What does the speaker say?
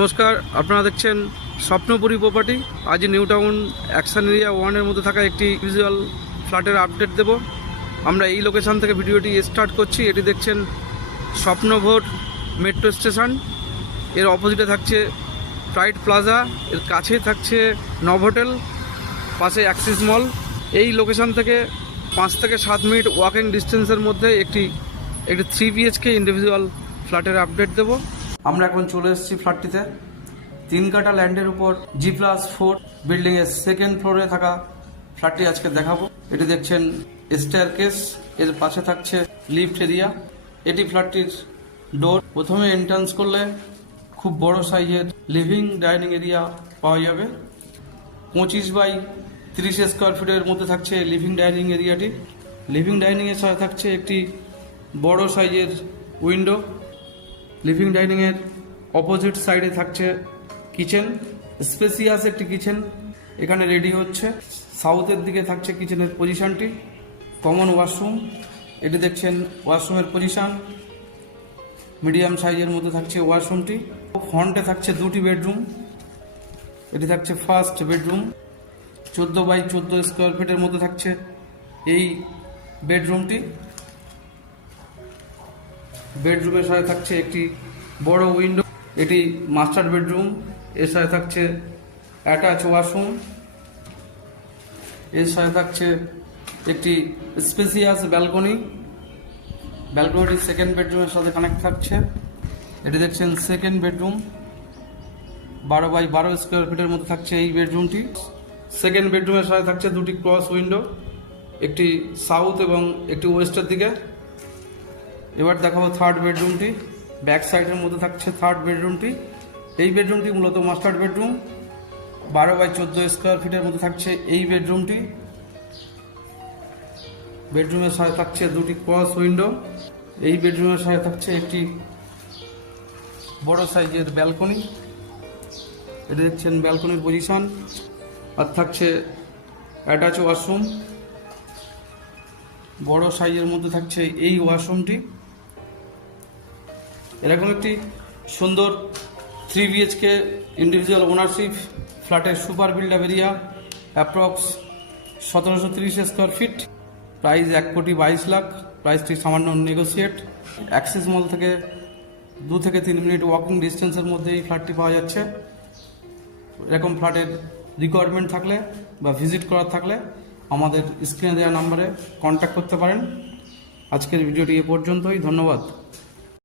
নমস্কার, আপনারা দেখছেন স্বপ্নপুরী প্রপার্টি। আজ নিউ টাউন অ্যাকশন এরিয়া 1-এর মধ্যে থাকা একটি ভিজুয়াল ফ্ল্যাটের আপডেট দেব। আমরা এই লোকেশন থেকে ভিডিওটি স্টার্ট করছি। এটি দেখছেন স্বপ্নভোর মেট্রো স্টেশন, এর অপোজিটে থাকছে প্রাইড প্লাজা, এর কাছে থাকছে নব হোটেল, পাশে অ্যাক্সিস মল। এই লোকেশন থেকে 5 থেকে 7 মিনিট ওয়াকিং ডিস্টেন্সের মধ্যে একটি 3 BHK ইন্ডিভিজুয়াল ফ্ল্যাটের আপডেট দেব। আমরা এখন চলে এসেছি ফ্ল্যাটটিতে। 3 কাঠা ল্যান্ডের উপর G+4 বিল্ডিং এর সেকেন্ড ফ্লোরে থাকা ফ্ল্যাটটি আজকে দেখাবো। এটি দেখছেন স্টেয়ারকেস, এর পাশে থাকছে লিফট এরিয়া। এটি ফ্ল্যাটটির ডোর। প্রথমে এন্ট্রান্স করলে খুব বড় সাইজের লিভিং ডাইনিং এরিয়া পাওয়া যাবে। 25 বাই 30 স্কোয়ার ফিটের মধ্যে থাকছে লিভিং ডাইনিং এরিয়াটি। লিভিং ডাইনিং এর সাথে থাকছে একটি বড় সাইজের উইন্ডো। লিভিং ডাইনিং এর অপোজিট সাইডে থাকছে কিচেন, স্পেসিয়াস একটি কিচেন এখানে রেডি হচ্ছে। সাউথের দিকে থাকছে কিচেনের পজিশনটি। কমন ওয়াশরুম, এটি দেখছেন ওয়াশরুমের পজিশন, মিডিয়াম সাইজের মধ্যে থাকছে ওয়াশরুমটি। ফ্রন্টে থাকছে 2টি বেডরুম। এটি থাকছে ফার্স্ট বেডরুম। 14 বাই 14 স্কোয়ার ফিটের মধ্যে থাকছে এই বেডরুমটি। বেডরুমের সাথে থাকছে একটি বড় উইন্ডো। এটি মাস্টার বেডরুম, এর সাথে থাকছে অ্যাটাচ ওয়াশরুম। এর সাথে থাকছে একটি স্পেসিয়াস ব্যালকনি। ব্যালকনিটি সেকেন্ড বেডরুমের সাথে কানেক্ট থাকছে। এটি দেখছেন সেকেন্ড বেডরুম। 12 বাই 12 স্কোয়ার ফিটের মধ্যে থাকছে এই বেডরুমটি। সেকেন্ড বেডরুমের সাথে থাকছে 2টি ক্রস উইন্ডো, একটি সাউথ এবং একটি ওয়েস্টের দিকে। এবার দেখাবো থার্ড বেডরুমটি। ব্যাক সাইডের মধ্যে থাকছে থার্ড বেডরুমটি। এই বেডরুমটি মূলত মাস্টার বেডরুম। 12 বাই 14 স্কোয়ার ফিটের মধ্যে থাকছে এই বেডরুমটি। বেডরুমের সাথে থাকছে 2টি ক্রস উইন্ডো। এই বেডরুমের সাথে থাকছে একটি বড় সাইজের ব্যালকনি। এটা দেখছেন ব্যালকনির পজিশন। আর থাকছে অ্যাটাচ ওয়াশরুম। বড় সাইজের মধ্যে থাকছে এই ওয়াশরুমটি। এরকম একটি সুন্দর 3 BHK ইন্ডিভিজুয়াল ওনারশিপ ফ্ল্যাটের super build up area approx 1730 square feet. Price 1,22,00,000। প্রাইসটি সামান্য নেগোসিয়েট। অ্যাক্সিস মল থেকে 2 থেকে 3 মিনিট ওয়াকিং ডিস্টেন্সের মধ্যে এই ফ্ল্যাটটি পাওয়া যাচ্ছে। এরকম ফ্ল্যাটের রিকোয়ারমেন্ট থাকলে বা ভিজিট করার থাকলে আমাদের স্ক্রিনে দেওয়া নাম্বারে কন্ট্যাক্ট করতে পারেন। আজকের ভিডিওটি এ পর্যন্তই। ধন্যবাদ।